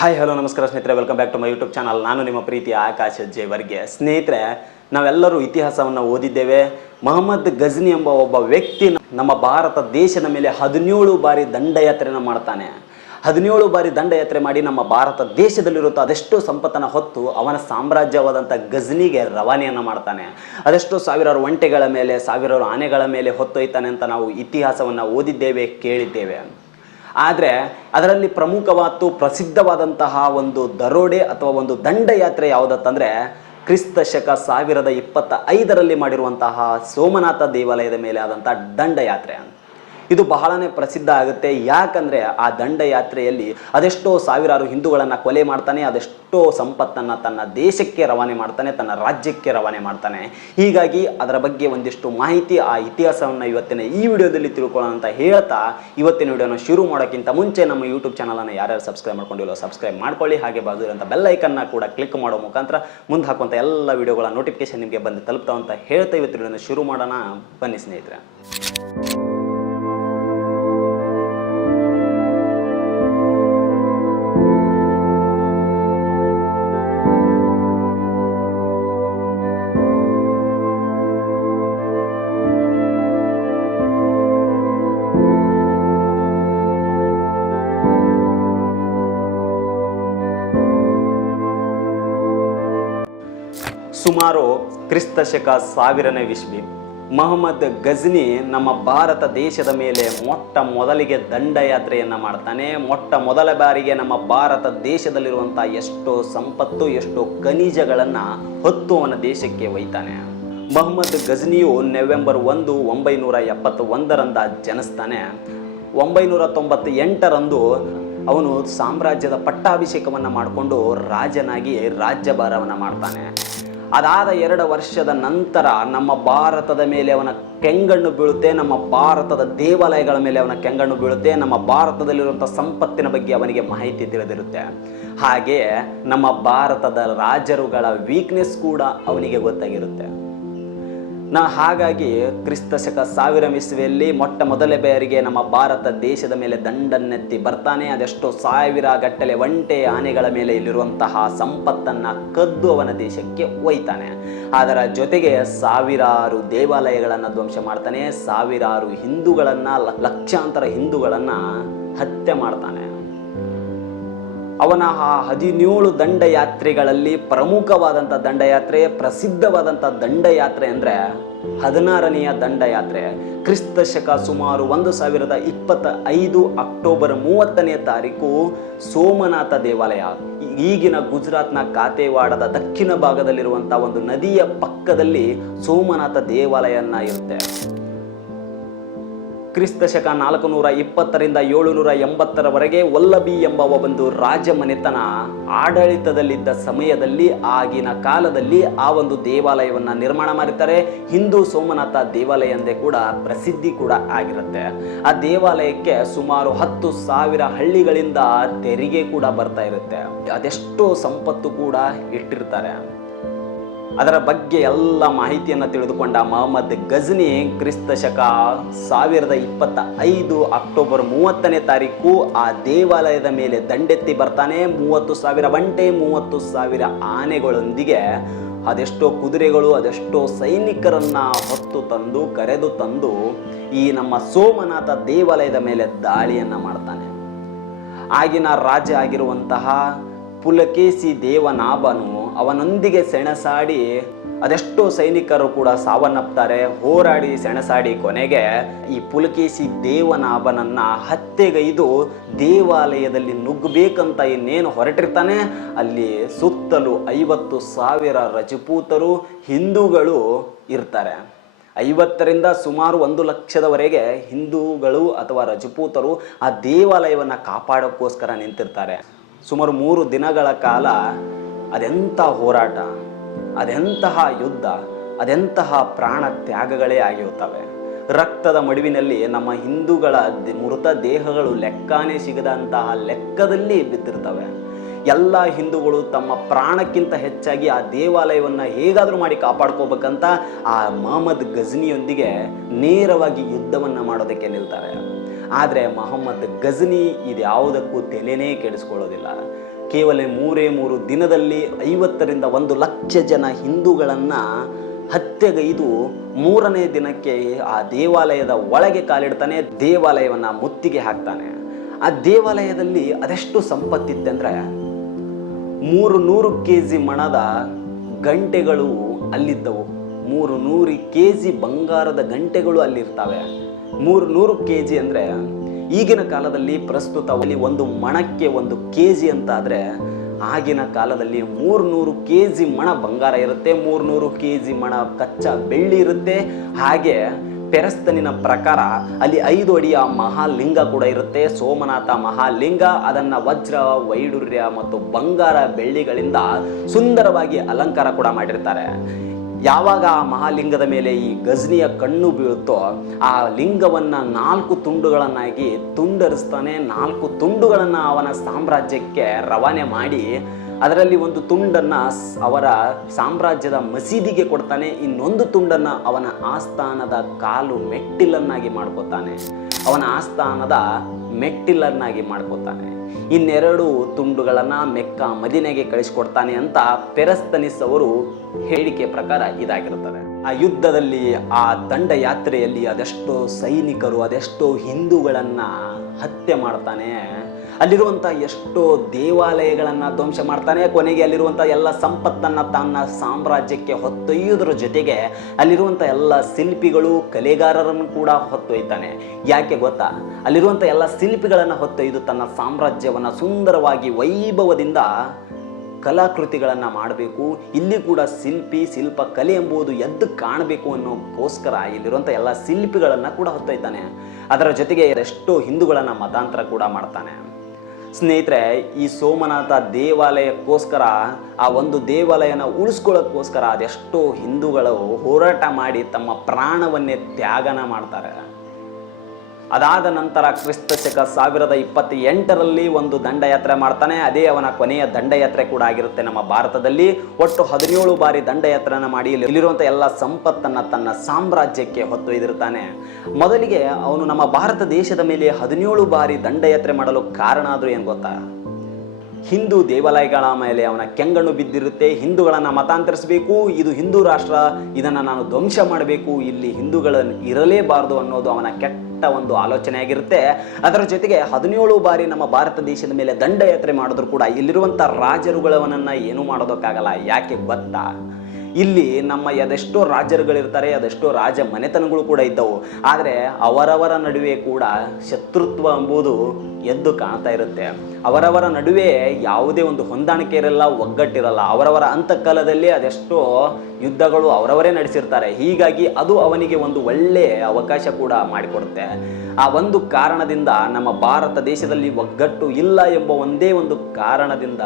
Hi hello ನಮಸ್ಕಾರ ಸ್ನೇಹಿತರೆ. Welcome back to my YouTube channel ನಾನು ನಿಮ್ಮ ಪ್ರೀತಿಯ ಆಕಾಶ ಜೆ ವರ್ಗೆ ಸ್ನೇಹಿತರೆ, ನಾವೆಲ್ಲರೂ ಇತಿಹಾಸವನ್ನು ಓದಿದ್ದೇವೆ. ಮೊಹಮ್ಮದ್ ಗಜ್ನಿ ಎಂಬ ಒಬ್ಬ ವ್ಯಕ್ತಿ ನಮ್ಮ ಭಾರತ ದೇಶದ ಮೇಲೆ ಹದಿನೇಳು ಬಾರಿ ದಂಡಯಾತ್ರೆಯನ್ನು ಮಾಡ್ತಾನೆ. ಹದಿನೇಳು ಬಾರಿ ದಂಡಯಾತ್ರೆ ಮಾಡಿ ನಮ್ಮ ಭಾರತ ದೇಶದಲ್ಲಿರುತ್ತೋ ಅದೆಷ್ಟೋ ಸಂಪತ್ತನ್ನು ಹೊತ್ತು ಅವನ ಸಾಮ್ರಾಜ್ಯವಾದಂಥ ಗಜ್ನಿಗೆ ರವಾನೆಯನ್ನು ಮಾಡ್ತಾನೆ. ಅದೆಷ್ಟೋ ಸಾವಿರಾರು ಒಂಟೆಗಳ ಮೇಲೆ, ಸಾವಿರಾರು ಆನೆಗಳ ಮೇಲೆ ಹೊತ್ತೊಯ್ತಾನೆ ಅಂತ ನಾವು ಇತಿಹಾಸವನ್ನು ಓದಿದ್ದೇವೆ, ಕೇಳಿದ್ದೇವೆ. ಆದರೆ ಅದರಲ್ಲಿ ಪ್ರಮುಖವಾದ ಪ್ರಸಿದ್ಧವಾದಂತಹ ಒಂದು ದರೋಡೆ ಅಥವಾ ಒಂದು ದಂಡಯಾತ್ರೆ ಯಾವುದತ್ತಂದರೆ ಕ್ರಿಸ್ತ ಶಕ ಸಾವಿರದ ಇಪ್ಪತ್ತ ಐದರಲ್ಲಿ ಮಾಡಿರುವಂತಹ ಸೋಮನಾಥ ದೇವಾಲಯದ ಮೇಲೆ ಆದಂಥ ದಂಡಯಾತ್ರೆ ಇದು ಬಹಳನೇ ಪ್ರಸಿದ್ಧ ಆಗುತ್ತೆ. ಯಾಕಂದರೆ ಆ ದಂಡಯಾತ್ರೆಯಲ್ಲಿ ಅದೆಷ್ಟೋ ಸಾವಿರಾರು ಹಿಂದೂಗಳನ್ನು ಕೊಲೆ ಮಾಡ್ತಾನೆ, ಅದೆಷ್ಟೋ ಸಂಪತ್ತನ್ನು ತನ್ನ ದೇಶಕ್ಕೆ ರವಾನೆ ಮಾಡ್ತಾನೆ, ತನ್ನ ರಾಜ್ಯಕ್ಕೆ ರವಾನೆ ಮಾಡ್ತಾನೆ. ಹೀಗಾಗಿ ಅದರ ಬಗ್ಗೆ ಒಂದಿಷ್ಟು ಮಾಹಿತಿ ಆ ಇತಿಹಾಸವನ್ನು ಇವತ್ತಿನ ಈ ವಿಡಿಯೋದಲ್ಲಿ ತಿಳ್ಕೊಳ್ಳೋಣ ಅಂತ ಹೇಳ್ತಾ, ಇವತ್ತಿನ ವಿಡಿಯೋನ ಶುರು ಮಾಡೋಕ್ಕಿಂತ ಮುಂಚೆ ನಮ್ಮ ಯೂಟ್ಯೂಬ್ ಚಾನಲನ್ನು ಯಾರ್ಯಾರು ಸಬ್ಸ್ಕ್ರೈಬ್ ಮಾಡ್ಕೊಂಡಿಲ್ಲ ಸಬ್ಸ್ಕ್ರೈಬ್ ಮಾಡ್ಕೊಳ್ಳಿ. ಹಾಗೆ ಬಾಜು ಬೆಲ್ ಐಕನ್ನ ಕೂಡ ಕ್ಲಿಕ್ ಮಾಡೋ ಮುಖಾಂತರ ಮುಂದೆ ಹಾಕುವಂಥ ಎಲ್ಲ ವಿಡಿಯೋಗಳ ನೋಟಿಫಿಕೇಶನ್ ನಿಮಗೆ ಬಂದು ತಲುಪ್ತಾವಂತ ಹೇಳ್ತಾ ಇವತ್ತಿನ ವಿಡಿಯೋನ ಶುರು ಮಾಡೋಣ. ಬನ್ನಿ ಸ್ನೇಹಿತರೆ. ಸುಮಾರು ಕ್ರಿಸ್ತ ಶಕ ಸಾವಿರನೇ ವಿಶ್ವಿ. ಮೊಹಮ್ಮದ್ ಗಜ್ನಿ ನಮ್ಮ ಭಾರತ ದೇಶದ ಮೇಲೆ ಮೊಟ್ಟ ಮೊದಲಿಗೆ ದಂಡಯಾತ್ರೆಯನ್ನು ಮಾಡ್ತಾನೆ. ಮೊಟ್ಟ ಮೊದಲ ಬಾರಿಗೆ ನಮ್ಮ ಭಾರತ ದೇಶದಲ್ಲಿರುವಂಥ ಎಷ್ಟೋ ಸಂಪತ್ತು, ಎಷ್ಟೋ ಖನಿಜಗಳನ್ನು ಹೊತ್ತು ಅವನ ದೇಶಕ್ಕೆ ಒಯ್ತಾನೆ. ಮೊಹಮ್ಮದ್ ಗಜ್ನಿಯು ನವೆಂಬರ್ ಒಂದು, ಒಂಬೈನೂರ ಎಪ್ಪತ್ತ ಒಂದರಂದ ಜನಿಸ್ತಾನೆ. ಒಂಬೈನೂರ ತೊಂಬತ್ತ ಎಂಟರಂದು ಅವನು ಸಾಮ್ರಾಜ್ಯದ ಪಟ್ಟಾಭಿಷೇಕವನ್ನು ಮಾಡಿಕೊಂಡು ರಾಜನಾಗಿ ರಾಜ್ಯಭಾರವನ್ನು ಮಾಡ್ತಾನೆ. ಅದಾದ ಎರಡು ವರ್ಷದ ನಂತರ ನಮ್ಮ ಭಾರತದ ಮೇಲೆ ಅವನ ಕೆಂಗಣ್ಣು ಬೀಳುತ್ತೆ, ನಮ್ಮ ಭಾರತದ ದೇವಾಲಯಗಳ ಮೇಲೆ ಅವನ ಕೆಂಗಣ್ಣು ಬೀಳುತ್ತೆ, ನಮ್ಮ ಭಾರತದಲ್ಲಿರುವಂಥ ಸಂಪತ್ತಿನ ಬಗ್ಗೆ ಅವನಿಗೆ ಮಾಹಿತಿ ತಿಳಿದಿರುತ್ತೆ. ಹಾಗೆಯೇ ನಮ್ಮ ಭಾರತದ ರಾಜರುಗಳ ವೀಕ್ನೆಸ್ ಕೂಡ ಅವನಿಗೆ ಗೊತ್ತಾಗಿರುತ್ತೆ. ನಾ ಹಾಗಾಗಿ ಕ್ರಿಸ್ತ ಶಕ ಸಾವಿರ ಇಸ್ವಿಯಲ್ಲಿ ಮೊಟ್ಟ ಮೊದಲ ಬಾರಿಗೆ ನಮ್ಮ ಭಾರತ ದೇಶದ ಮೇಲೆ ದಂಡನ್ನೆತ್ತಿ ಬರ್ತಾನೆ. ಅದೆಷ್ಟೋ ಸಾವಿರ ಗಟ್ಟಲೆ ಒಂಟೆ ಆನೆಗಳ ಮೇಲೆ ಇಲ್ಲಿರುವಂತಹ ಸಂಪತ್ತನ್ನ ಕದ್ದು ಅವನ ದೇಶಕ್ಕೆ ಒಯ್ತಾನೆ. ಅದರ ಜೊತೆಗೆ ಸಾವಿರಾರು ದೇವಾಲಯಗಳನ್ನು ಧ್ವಂಸ ಮಾಡ್ತಾನೆ. ಸಾವಿರಾರು ಹಿಂದೂಗಳನ್ನ, ಲಕ್ಷಾಂತರ ಹಿಂದೂಗಳನ್ನ ಹತ್ಯೆ ಮಾಡ್ತಾನೆ. ಅವನ ಆ ಹದಿನೇಳು ದಂಡಯಾತ್ರೆಗಳಲ್ಲಿ ಪ್ರಮುಖವಾದಂಥ ದಂಡಯಾತ್ರೆ, ಪ್ರಸಿದ್ಧವಾದಂಥ ದಂಡಯಾತ್ರೆ ಅಂದರೆ ಹದಿನಾರನೆಯ ದಂಡಯಾತ್ರೆ. ಕ್ರಿಸ್ತ ಶಕ ಸುಮಾರು ಒಂದು ಸಾವಿರದ ಇಪ್ಪತ್ತ ಐದು ಅಕ್ಟೋಬರ್ ಮೂವತ್ತನೇ ತಾರೀಕು ಸೋಮನಾಥ ದೇವಾಲಯ. ಈಗಿನ ಗುಜರಾತ್ನ ಕಾತೆವಾಡದ ದಕ್ಷಿಣ ಭಾಗದಲ್ಲಿರುವಂಥ ಒಂದು ನದಿಯ ಪಕ್ಕದಲ್ಲಿ ಸೋಮನಾಥ ದೇವಾಲಯನ ಇರುತ್ತೆ. ಕ್ರಿಸ್ತ ಶಕ ನಾಲ್ಕು ನೂರ ಇಪ್ಪತ್ತರಿಂದ ಏಳುನೂರ ಎಂಬತ್ತರವರೆಗೆ ವಲ್ಲಭಿ ಎಂಬ ಒಂದು ರಾಜ ಮನೆತನ ಆಡಳಿತದಲ್ಲಿದ್ದ ಸಮಯದಲ್ಲಿ, ಆಗಿನ ಕಾಲದಲ್ಲಿ ಆ ಒಂದು ದೇವಾಲಯವನ್ನು ನಿರ್ಮಾಣ ಮಾಡಿರ್ತಾರೆ. ಹಿಂದೂ ಸೋಮನಾಥ ದೇವಾಲಯ ಎಂದೇ ಕೂಡ ಪ್ರಸಿದ್ಧಿ ಕೂಡ ಆಗಿರುತ್ತೆ. ಆ ದೇವಾಲಯಕ್ಕೆ ಸುಮಾರು ಹತ್ತು ಸಾವಿರ ಹಳ್ಳಿಗಳಿಂದ ತೆರಿಗೆ ಕೂಡ ಬರ್ತಾ ಇರುತ್ತೆ. ಅದೆಷ್ಟೋ ಸಂಪತ್ತು ಕೂಡ ಇಟ್ಟಿರ್ತಾರೆ. ಅದರ ಬಗ್ಗೆ ಎಲ್ಲ ಮಾಹಿತಿಯನ್ನು ತಿಳಿದುಕೊಂಡ ಮೊಹಮ್ಮದ್ ಗಜ್ನಿ ಕ್ರಿಸ್ತ ಶಕ ಸಾವಿರದ ಇಪ್ಪತ್ತ ಐದು ಅಕ್ಟೋಬರ್ ಮೂವತ್ತನೇ ತಾರೀಕು ಆ ದೇವಾಲಯದ ಮೇಲೆ ದಂಡೆತ್ತಿ ಬರ್ತಾನೆ. ಮೂವತ್ತು ಸಾವಿರ ಬಂಟೆ, ಮೂವತ್ತು ಸಾವಿರ ಆನೆಗಳೊಂದಿಗೆ ಅದೆಷ್ಟೋ ಕುದುರೆಗಳು, ಅದೆಷ್ಟೋ ಸೈನಿಕರನ್ನ ಹೊತ್ತು ತಂದು, ಕರೆದು ತಂದು ಈ ನಮ್ಮ ಸೋಮನಾಥ ದೇವಾಲಯದ ಮೇಲೆ ದಾಳಿಯನ್ನ ಮಾಡ್ತಾನೆ. ಆಗಿನ ರಾಜ ಆಗಿರುವಂತಹ ಪುಲಕೇಸಿ ದೇವನಾಭನು ಅವನೊಂದಿಗೆ ಸೆಣಸಾಡಿ ಅದೆಷ್ಟೋ ಸೈನಿಕರು ಕೂಡ ಸಾವನ್ನಪ್ತಾರೆ. ಹೋರಾಡಿ ಸೆಣಸಾಡಿ ಕೊನೆಗೆ ಈ ಪುಲಕೇಶಿ ದೇವನಾಭನನ್ನ ಹತ್ಯೆಗೈದು ದೇವಾಲಯದಲ್ಲಿ ನುಗ್ಗಬೇಕಂತ ಇನ್ನೇನು ಹೊರಟಿರ್ತಾನೆ? ಅಲ್ಲಿ ಸುತ್ತಲೂ ಐವತ್ತು ಸಾವಿರ ರಜಪೂತರು, ಹಿಂದೂಗಳು ಇರ್ತಾರೆ. ಐವತ್ತರಿಂದ ಸುಮಾರು ಒಂದು ಲಕ್ಷದವರೆಗೆ ಹಿಂದೂಗಳು ಅಥವಾ ರಜಪೂತರು ಆ ದೇವಾಲಯವನ್ನು ಕಾಪಾಡೋಕ್ಕೋಸ್ಕರ ನಿಂತಿರ್ತಾರೆ. ಸುಮಾರು ಮೂರು ದಿನಗಳ ಕಾಲ ಅದೆಂಥ ಹೋರಾಟ, ಅದೆಂತಹ ಯುದ್ಧ, ಅದೆಂತಹ ಪ್ರಾಣ ತ್ಯಾಗಗಳೇ ಆಗಿರುತ್ತವೆ. ರಕ್ತದ ಮಡುವಿನಲ್ಲಿ ನಮ್ಮ ಹಿಂದೂಗಳ ಮೃತ ದೇಹಗಳು ಲೆಕ್ಕಾನೇ ಸಿಗದಂತಹ ಲೆಕ್ಕದಲ್ಲಿ ಬಿದ್ದಿರ್ತವೆ ಎಲ್ಲ ಹಿಂದೂಗಳು ತಮ್ಮ ಪ್ರಾಣಕ್ಕಿಂತ ಹೆಚ್ಚಾಗಿ ಆ ದೇವಾಲಯವನ್ನು ಹೇಗಾದರೂ ಮಾಡಿ ಕಾಪಾಡ್ಕೋಬೇಕಂತ ಆ ಮಹಮ್ಮದ್ ಗಜ್ನಿಯೊಂದಿಗೆ ನೇರವಾಗಿ ಯುದ್ಧವನ್ನು ಮಾಡೋದಕ್ಕೆ ನಿಲ್ತಾರೆ ಆದರೆ ಮೊಹಮ್ಮದ್ ಇದು ಯಾವುದಕ್ಕೂ ತಲೆನೇ ಕೆಡಿಸ್ಕೊಳ್ಳೋದಿಲ್ಲ. ಕೇವಲ ಮೂರೇ ಮೂರು ದಿನದಲ್ಲಿ ಐವತ್ತರಿಂದ ಒಂದು ಲಕ್ಷ ಜನ ಹಿಂದೂಗಳನ್ನು ಹತ್ಯೆಗೈದು ಮೂರನೇ ದಿನಕ್ಕೆ ಆ ದೇವಾಲಯದ ಒಳಗೆ ಕಾಲಿಡ್ತಾನೆ, ದೇವಾಲಯವನ್ನು ಮುತ್ತಿಗೆ ಹಾಕ್ತಾನೆ. ಆ ದೇವಾಲಯದಲ್ಲಿ ಅದೆಷ್ಟು ಸಂಪತ್ತಿತ್ತೆಂದ್ರೆ ಮೂರು ನೂರು ಕೆ ಜಿ ಮಣದ ಗಂಟೆಗಳು ಅಲ್ಲಿದ್ದವು. ಮೂರು ನೂರು ಕೆ ಜಿ ಬಂಗಾರದ ಗಂಟೆಗಳು ಅಲ್ಲಿರ್ತವೆ. ಮೂರು ನೂರು ಕೆ ಜಿ ಅಂದರೆ ಈಗಿನ ಕಾಲದಲ್ಲಿ ಪ್ರಸ್ತುತ ಅಲ್ಲಿ ಒಂದು ಮಣಕ್ಕೆ ಒಂದು ಕೆ ಜಿ ಅಂತ ಆದರೆ ಆಗಿನ ಕಾಲದಲ್ಲಿ ಮೂರ್ನೂರು ಕೆ ಜಿ ಮಣ ಬಂಗಾರ ಇರುತ್ತೆ, ಮೂರ್ನೂರು ಕೆ ಜಿ ಮಣ ಕಚ್ಚಾ ಬೆಳ್ಳಿ ಇರುತ್ತೆ. ಹಾಗೆ ಪೆರಸ್ತನಿನ ಪ್ರಕಾರ ಅಲ್ಲಿ ಐದು ಅಡಿಯ ಮಹಾಲಿಂಗ ಕೂಡ ಇರುತ್ತೆ. ಸೋಮನಾಥ ಮಹಾಲಿಂಗ, ಅದನ್ನ ವಜ್ರ ವೈಡೂರ್ಯ ಮತ್ತು ಬಂಗಾರ ಬೆಳ್ಳಿಗಳಿಂದ ಸುಂದರವಾಗಿ ಅಲಂಕಾರ ಕೂಡ ಮಾಡಿರ್ತಾರೆ. ಯಾವಾಗ ಆ ಮಹಾಲಿಂಗದ ಮೇಲೆ ಈ ಗಜನಿಯ ಕಣ್ಣು ಬೀಳುತ್ತೋ ಆ ಲಿಂಗವನ್ನ ನಾಲ್ಕು ತುಂಡುಗಳನ್ನಾಗಿ ತುಂಡರಿಸ್ತಾನೆ, ನಾಲ್ಕು ತುಂಡುಗಳನ್ನ ಅವನ ಸಾಮ್ರಾಜ್ಯಕ್ಕೆ ರವಾನೆ ಮಾಡಿ, ಅದರಲ್ಲಿ ಒಂದು ತುಂಡನ್ನ ಅವರ ಸಾಮ್ರಾಜ್ಯದ ಮಸೀದಿಗೆ ಕೊಡ್ತಾನೆ, ಇನ್ನೊಂದು ತುಂಡನ್ನ ಅವನ ಆಸ್ಥಾನದ ಕಾಲು ಮೆಟ್ಟಿಲನ್ನಾಗಿ ಮಾಡ್ಕೋತಾನೆ. ಅವನ ಆಸ್ಥಾನದ ಮೆಟ್ಟಿಲನ್ನಾಗಿ ಮಾಡ್ಕೋತಾನೆ. ಇನ್ನೆರಡು ತುಂಡುಗಳನ್ನು ಮೆಕ್ಕ ಮದಿನೆಗೆ ಕಳಿಸ್ಕೊಡ್ತಾನೆ ಅಂತ ಪೆರಸ್ತನಿಸ್ ಅವರು ಹೇಳಿಕೆ ಪ್ರಕಾರ ಇದಾಗಿರುತ್ತದೆ. ಆ ಯುದ್ಧದಲ್ಲಿ, ಆ ದಂಡಯಾತ್ರೆಯಲ್ಲಿ ಅದೆಷ್ಟೋ ಸೈನಿಕರು, ಅದೆಷ್ಟೋ ಹಿಂದೂಗಳನ್ನು ಹತ್ಯೆ ಮಾಡ್ತಾನೆ. ಅಲ್ಲಿರುವಂಥ ಎಷ್ಟೋ ದೇವಾಲಯಗಳನ್ನು ಧ್ವಂಸ ಮಾಡ್ತಾನೆ, ಕೊನೆಗೆ ಅಲ್ಲಿರುವಂಥ ಎಲ್ಲ ಸಂಪತ್ತನ್ನು ತನ್ನ ಸಾಮ್ರಾಜ್ಯಕ್ಕೆ ಹೊತ್ತೊಯ್ಯೋದ್ರ ಜೊತೆಗೆ ಅಲ್ಲಿರುವಂಥ ಎಲ್ಲ ಶಿಲ್ಪಿಗಳು, ಕಲೆಗಾರರನ್ನು ಕೂಡ ಹೊತ್ತೊಯ್ತಾನೆ. ಯಾಕೆ ಗೊತ್ತಾ? ಅಲ್ಲಿರುವಂಥ ಎಲ್ಲ ಶಿಲ್ಪಿಗಳನ್ನು ಹೊತ್ತೊಯ್ದು ತನ್ನ ಸಾಮ್ರಾಜ್ಯವನ್ನು ಸುಂದರವಾಗಿ ವೈಭವದಿಂದ ಕಲಾಕೃತಿಗಳನ್ನು ಮಾಡಬೇಕು. ಇಲ್ಲಿ ಕೂಡ ಶಿಲ್ಪಿ, ಶಿಲ್ಪ, ಕಲೆ ಎಂಬುದು ಎದ್ದು ಕಾಣಬೇಕು ಅನ್ನೋಕ್ಕೋಸ್ಕರ ಇಲ್ಲಿರುವಂಥ ಎಲ್ಲ ಶಿಲ್ಪಿಗಳನ್ನು ಕೂಡ ಹೊತ್ತೊಯ್ತಾನೆ. ಅದರ ಜೊತೆಗೆ ಎಷ್ಟೋ ಹಿಂದೂಗಳನ್ನು ಮತಾಂತರ ಕೂಡ ಮಾಡ್ತಾನೆ. ಸ್ನೇಹಿತರೆ, ಈ ಸೋಮನಾಥ ದೇವಾಲಯಕ್ಕೋಸ್ಕರ, ಆ ಒಂದು ದೇವಾಲಯನ ಉಳಿಸ್ಕೊಳ್ಳೋಕ್ಕೋಸ್ಕರ ಅದೆಷ್ಟೋ ಹಿಂದೂಗಳು ಹೋರಾಟ ಮಾಡಿ ತಮ್ಮ ಪ್ರಾಣವನ್ನೇ ತ್ಯಾಗನ ಮಾಡ್ತಾರೆ. ಅದಾದ ನಂತರ ಕ್ರಿಸ್ತ ಶಕ ಸಾವಿರದ ಇಪ್ಪತ್ತ ಎಂಟರಲ್ಲಿ ಒಂದು ದಂಡಯಾತ್ರೆ ಮಾಡ್ತಾನೆ. ಅದೇ ಅವನ ಕೊನೆಯ ದಂಡಯಾತ್ರೆ ಕೂಡ ಆಗಿರುತ್ತೆ ನಮ್ಮ ಭಾರತದಲ್ಲಿ. ಒಟ್ಟು ಹದಿನೇಳು ಬಾರಿ ದಂಡಯಾತ್ರೆನ ಮಾಡಿ ಇಲ್ಲಿರುವಂಥ ಎಲ್ಲ ಸಂಪತ್ತನ್ನ ತನ್ನ ಸಾಮ್ರಾಜ್ಯಕ್ಕೆ ಹೊತ್ತೊಯ್ದಿರ್ತಾನೆ ಮೊದಲಿಗೆ ಅವನು ನಮ್ಮ ಭಾರತ ದೇಶದ ಮೇಲೆ ಹದಿನೇಳು ಬಾರಿ ದಂಡಯಾತ್ರೆ ಮಾಡಲು ಕಾರಣ ಆದ್ರೂ ಏನು ಗೊತ್ತಾ? ಹಿಂದೂ ದೇವಾಲಯಗಳ ಮೇಲೆ ಅವನ ಕೆಂಗಣ್ಣು ಬಿದ್ದಿರುತ್ತೆ. ಹಿಂದೂಗಳನ್ನು ಮತಾಂತರಿಸಬೇಕು. ಇದು ಹಿಂದೂ ರಾಷ್ಟ್ರ. ಇದನ್ನು ನಾನು ಧ್ವಂಸ ಮಾಡಬೇಕು. ಇಲ್ಲಿ ಹಿಂದೂಗಳನ್ನು ಇರಲೇಬಾರದು ಅನ್ನೋದು ಅವನ ಕೆಟ್ಟ ಒಂದು ಆಲೋಚನೆ ಆಗಿರುತ್ತೆ ಅದರ ಜೊತೆಗೆ ಹದಿನೇಳು ಬಾರಿ ನಮ್ಮ ಭಾರತ ದೇಶದ ಮೇಲೆ ದಂಡಯಾತ್ರೆ ಮಾಡಿದ್ರು ಕೂಡ ಇಲ್ಲಿರುವಂಥ ರಾಜರುಗಳವನನ್ನ ಏನೂ ಮಾಡೋದಕ್ಕಾಗಲ್ಲ, ಯಾಕೆ ಗೊತ್ತಾ? ಇಲ್ಲಿ ನಮ್ಮ ಅದೆಷ್ಟೋ ರಾಜರುಗಳಿರ್ತಾರೆ, ಅದೆಷ್ಟೋ ರಾಜ ಮನೆತನಗಳು ಕೂಡ ಇದ್ದವು. ಆದರೆ ಅವರವರ ನಡುವೆ ಕೂಡ ಶತ್ರುತ್ವ ಎಂಬುದು ಎದ್ದು ಕಾಣ್ತಾ ಇರುತ್ತೆ. ಅವರವರ ನಡುವೆ ಯಾವುದೇ ಒಂದು ಹೊಂದಾಣಿಕೆ ಇರಲ್ಲ, ಒಗ್ಗಟ್ಟಿರಲ್ಲ. ಅವರವರ ಅಂತಃಕಾಲದಲ್ಲಿ ಅದೆಷ್ಟೋ ಯುದ್ಧಗಳು ಅವರವರೇ ನಡೆಸಿರ್ತಾರೆ. ಹೀಗಾಗಿ ಅದು ಅವನಿಗೆ ಒಂದು ಒಳ್ಳೆಯ ಅವಕಾಶ ಕೂಡ ಮಾಡಿಕೊಡುತ್ತೆ. ಆ ಒಂದು ಕಾರಣದಿಂದ ನಮ್ಮ ಭಾರತ ದೇಶದಲ್ಲಿ ಒಗ್ಗಟ್ಟು ಇಲ್ಲ ಎಂಬ ಒಂದೇ ಒಂದು ಕಾರಣದಿಂದ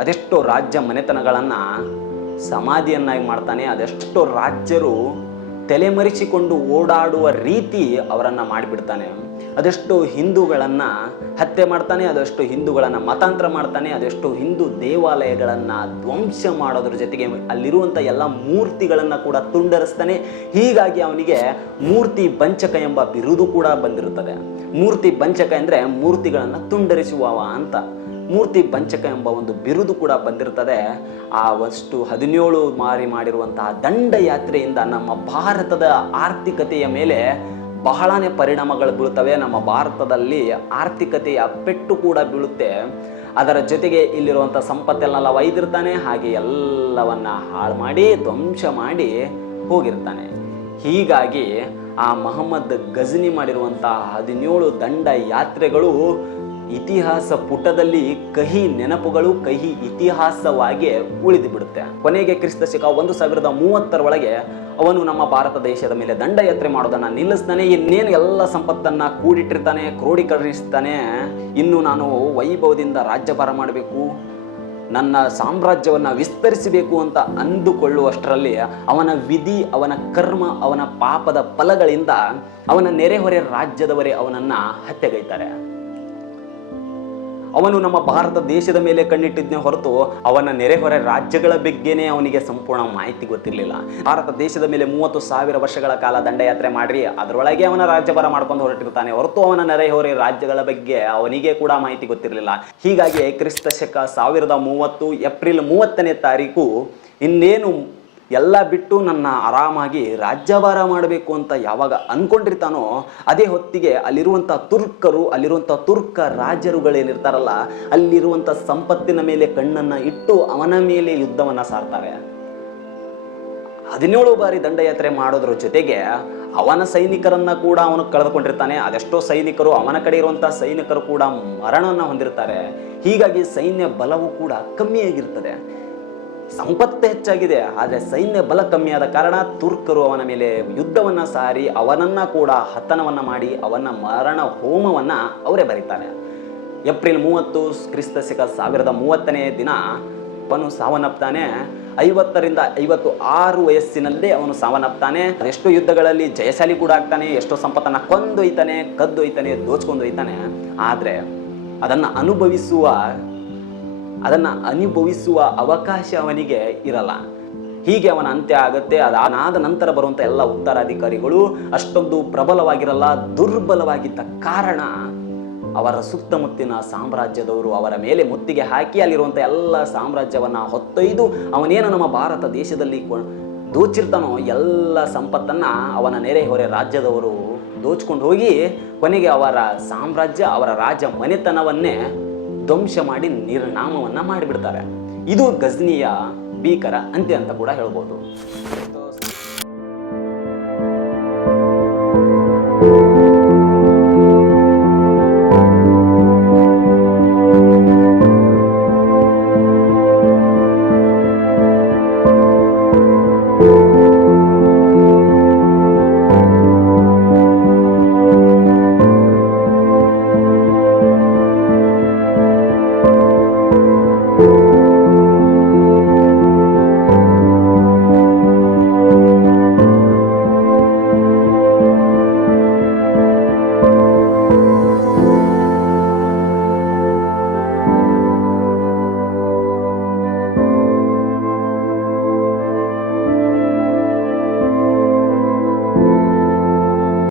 ಅದೆಷ್ಟೋ ರಾಜ್ಯ ಮನೆತನಗಳನ್ನು ಸಮಾಧಿಯನ್ನಾಗಿ ಮಾಡ್ತಾನೆ. ಅದೆಷ್ಟು ರಾಜ್ಯರು ತಲೆಮರೆಸಿಕೊಂಡು ಓಡಾಡುವ ರೀತಿ ಅವರನ್ನು ಮಾಡಿಬಿಡ್ತಾನೆ. ಅದೆಷ್ಟು ಹಿಂದೂಗಳನ್ನು ಹತ್ಯೆ ಮಾಡ್ತಾನೆ, ಅದೆಷ್ಟು ಹಿಂದೂಗಳನ್ನು ಮತಾಂತರ ಮಾಡ್ತಾನೆ, ಅದೆಷ್ಟು ಹಿಂದೂ ದೇವಾಲಯಗಳನ್ನು ಧ್ವಂಸ ಮಾಡೋದ್ರ ಜೊತೆಗೆ ಅಲ್ಲಿರುವಂಥ ಎಲ್ಲ ಮೂರ್ತಿಗಳನ್ನು ಕೂಡ ತುಂಡರಿಸ್ತಾನೆ. ಹೀಗಾಗಿ ಅವನಿಗೆ ಮೂರ್ತಿ ಬಂಚಕ ಎಂಬ ಬಿರುದು ಕೂಡ ಬಂದಿರುತ್ತದೆ. ಮೂರ್ತಿ ಬಂಚಕ ಅಂದರೆ ಮೂರ್ತಿಗಳನ್ನು ತುಂಡರಿಸುವವ ಅಂತ. ಮೂರ್ತಿ ಪಂಚಕ ಎಂಬ ಒಂದು ಬಿರುದು ಕೂಡ ಬಂದಿರ್ತದೆ ಆ ವಸ್ತು ಹದಿನೇಳು ಮಾರಿ ಮಾಡಿರುವಂತಹ ದಂಡಯಾತ್ರೆಯಿಂದ ನಮ್ಮ ಭಾರತದ ಆರ್ಥಿಕತೆಯ ಮೇಲೆ ಬಹಳನೇ ಪರಿಣಾಮಗಳು ಬೀಳುತ್ತವೆ. ನಮ್ಮ ಭಾರತದಲ್ಲಿ ಆರ್ಥಿಕತೆಯ ಪೆಟ್ಟು ಕೂಡ ಬೀಳುತ್ತೆ. ಅದರ ಜೊತೆಗೆ ಇಲ್ಲಿರುವಂಥ ಸಂಪತ್ತೆಲ್ಲ ವೈದಿರ್ತಾನೆ ಹಾಗೆ ಎಲ್ಲವನ್ನ ಹಾಳು ಮಾಡಿ, ಧ್ವಂಸ ಮಾಡಿ ಹೋಗಿರ್ತಾನೆ. ಹೀಗಾಗಿ ಆ ಮಹಮ್ಮದ್ ಗಜನಿ ಮಾಡಿರುವಂತಹ ಹದಿನೇಳು ದಂಡ ಯಾತ್ರೆಗಳು ಇತಿಹಾಸ ಪುಟದಲ್ಲಿ ಕಹಿ ನೆನಪುಗಳು ಕಹಿ ಇತಿಹಾಸವಾಗಿ ಉಳಿದು ಬಿಡುತ್ತೆ. ಕೊನೆಗೆ ಕ್ರಿಸ್ತ ಶಕ ಒಂದು ಸಾವಿರದ ಮೂವತ್ತರ ಒಳಗೆ ಅವನು ನಮ್ಮ ಭಾರತ ದೇಶದ ಮೇಲೆ ದಂಡಯಾತ್ರೆ ಮಾಡೋದನ್ನ ನಿಲ್ಲಿಸ್ತಾನೆ, ಇನ್ನೇನು ಎಲ್ಲ ಸಂಪತ್ತನ್ನ ಕೂಡಿಟ್ಟಿರ್ತಾನೆ, ಕ್ರೋಢೀಕರಿಸ್ತಾನೆ, ಇನ್ನು ನಾನು ವೈಭವದಿಂದ ರಾಜ್ಯಭಾರ ಮಾಡಬೇಕು, ನನ್ನ ಸಾಮ್ರಾಜ್ಯವನ್ನು ವಿಸ್ತರಿಸಬೇಕು ಅಂತ ಅಂದುಕೊಳ್ಳುವಷ್ಟರಲ್ಲಿ ಅವನ ವಿಧಿ, ಅವನ ಕರ್ಮ, ಅವನ ಪಾಪದ ಫಲಗಳಿಂದ ಅವನ ನೆರೆಹೊರೆ ರಾಜ್ಯದವರೇ ಅವನನ್ನ ಹತ್ಯೆಗೈತಾರೆ. ಅವನು ನಮ್ಮ ಭಾರತ ದೇಶದ ಮೇಲೆ ಕಣ್ಣಿಟ್ಟಿದ್ನೇ ಹೊರತು ಅವನ ನೆರೆಹೊರೆ ರಾಜ್ಯಗಳ ಬಗ್ಗೆನೇ ಅವನಿಗೆ ಸಂಪೂರ್ಣ ಮಾಹಿತಿ ಗೊತ್ತಿರಲಿಲ್ಲ. ಭಾರತ ದೇಶದ ಮೇಲೆ ಮೂವತ್ತು ಸಾವಿರ ವರ್ಷಗಳ ಕಾಲ ದಂಡಯಾತ್ರೆ ಮಾಡಿ ಅದರೊಳಗೆ ಅವನ ರಾಜ್ಯಭಾರ ಮಾಡ್ಕೊಂಡು ಹೊರಟಿರ್ತಾನೆ. ಹೊರತು ಅವನ ನೆರೆಹೊರೆ ರಾಜ್ಯಗಳ ಬಗ್ಗೆ ಅವನಿಗೆ ಕೂಡ ಮಾಹಿತಿ ಗೊತ್ತಿರಲಿಲ್ಲ. ಹೀಗಾಗಿ ಕ್ರಿಸ್ತ ಶಕ ಸಾವಿರದ ಮೂವತ್ತು ಏಪ್ರಿಲ್ ಮೂವತ್ತನೇ ತಾರೀಕು ಇನ್ನೇನು ಎಲ್ಲ ಬಿಟ್ಟು ನನ್ನ ಆರಾಮಾಗಿ ರಾಜ್ಯಭಾರ ಮಾಡಬೇಕು ಅಂತ ಯಾವಾಗ ಅನ್ಕೊಂಡಿರ್ತಾನೋ ಅದೇ ಹೊತ್ತಿಗೆ ಅಲ್ಲಿರುವಂಥ ತುರ್ಕರು, ಅಲ್ಲಿರುವಂಥ ತುರ್ಕ ರಾಜರುಗಳೇನಿರ್ತಾರಲ್ಲ, ಅಲ್ಲಿರುವಂಥ ಸಂಪತ್ತಿನ ಮೇಲೆ ಕಣ್ಣನ್ನು ಇಟ್ಟು ಅವನ ಮೇಲೆ ಯುದ್ಧವನ್ನು ಸಾರ್ತಾರೆ. ಹದಿನೇಳು ಬಾರಿ ದಂಡಯಾತ್ರೆ ಮಾಡೋದ್ರ ಜೊತೆಗೆ ಅವನ ಸೈನಿಕರನ್ನ ಕೂಡ ಅವನು ಕಳೆದುಕೊಂಡಿರ್ತಾನೆ. ಅದೆಷ್ಟೋ ಸೈನಿಕರು, ಅವನ ಕಡೆ ಇರುವಂತಹ ಸೈನಿಕರು ಕೂಡ ಮರಣವನ್ನು ಹೊಂದಿರ್ತಾರೆ. ಹೀಗಾಗಿ ಸೈನ್ಯ ಬಲವು ಕೂಡ ಕಮ್ಮಿಯಾಗಿರ್ತದೆ. ಸಂಪತ್ತು ಹೆಚ್ಚಾಗಿದೆ, ಆದರೆ ಸೈನ್ಯ ಬಲ ಕಮ್ಮಿಯಾದ ಕಾರಣ ತುರ್ಕರು ಅವನ ಮೇಲೆ ಯುದ್ಧವನ್ನು ಸಾರಿ, ಅವನನ್ನು ಕೂಡ ಹತನವನ್ನು ಮಾಡಿ ಅವನ ಮರಣ ಹೋಮವನ್ನು ಅವರೇ ಬರೀತಾರೆ ಏಪ್ರಿಲ್ ಮೂವತ್ತು, ಕ್ರಿಸ್ತ ಶಕ ಸಾವಿರದ ಮೂವತ್ತನೇ ದಿನ ಅಪ್ಪನು ಸಾವನ್ನಪ್ತಾನೆ. ಐವತ್ತರಿಂದ ಐವತ್ತು ಆರು ವಯಸ್ಸಿನಲ್ಲೇ ಅವನು ಸಾವನ್ನಪ್ತಾನೆ. ಎಷ್ಟೋ ಯುದ್ಧಗಳಲ್ಲಿ ಜಯಶಾಲಿ ಕೂಡ ಆಗ್ತಾನೆ, ಎಷ್ಟೋ ಸಂಪತ್ತನ್ನು ಕೊಂದೊಯ್ತಾನೆ, ಕದ್ದೊಯ್ತಾನೆ ದೋಚ್ಕೊಂಡೊಯ್ತಾನೆ ಆದರೆ ಅದನ್ನು ಅನುಭವಿಸುವ ಅದನ್ನು ಅನುಭವಿಸುವ ಅವಕಾಶ ಅವನಿಗೆ ಇರಲ್ಲ. ಹೀಗೆ ಅವನ ಅಂತ್ಯ ಆಗುತ್ತೆ ಅದಾದ ನಂತರ ಬರುವಂಥ ಎಲ್ಲ ಉತ್ತರಾಧಿಕಾರಿಗಳು, ಅಷ್ಟೊಂದು ಪ್ರಬಲವಾಗಿರಲ್ಲ, ದುರ್ಬಲವಾಗಿದ್ದ ಕಾರಣ ಅವರ ಸುತ್ತಮುತ್ತಿನ ಸಾಮ್ರಾಜ್ಯದವರು ಅವರ ಮೇಲೆ ಮುತ್ತಿಗೆ ಹಾಕಿ ಅಲ್ಲಿರುವಂಥ ಎಲ್ಲ ಸಾಮ್ರಾಜ್ಯವನ್ನ ಹೊತ್ತೊಯ್ದು ಅವನೇನು ನಮ್ಮ ಭಾರತ ದೇಶದಲ್ಲಿ ದೋಚಿರ್ತಾನೋ ಎಲ್ಲ ಸಂಪತ್ತನ್ನ ಅವನ ನೆರೆಹೊರೆ ರಾಜ್ಯದವರು ದೋಚ್ಕೊಂಡು ಹೋಗಿ ಕೊನೆಗೆ ಅವರ ಸಾಮ್ರಾಜ್ಯ, ಅವರ ರಾಜ ಮನೆತನವನ್ನೇ ಧ್ವಂಸ ಮಾಡಿ ನಿರ್ನಾಮವನ್ನು ಮಾಡಿಬಿಡ್ತಾರೆ. ಇದು ಗಜ್ನಿಯ ಭೀಕರ ಅಂತ್ಯ ಅಂತ ಕೂಡ ಹೇಳ್ಬೋದು.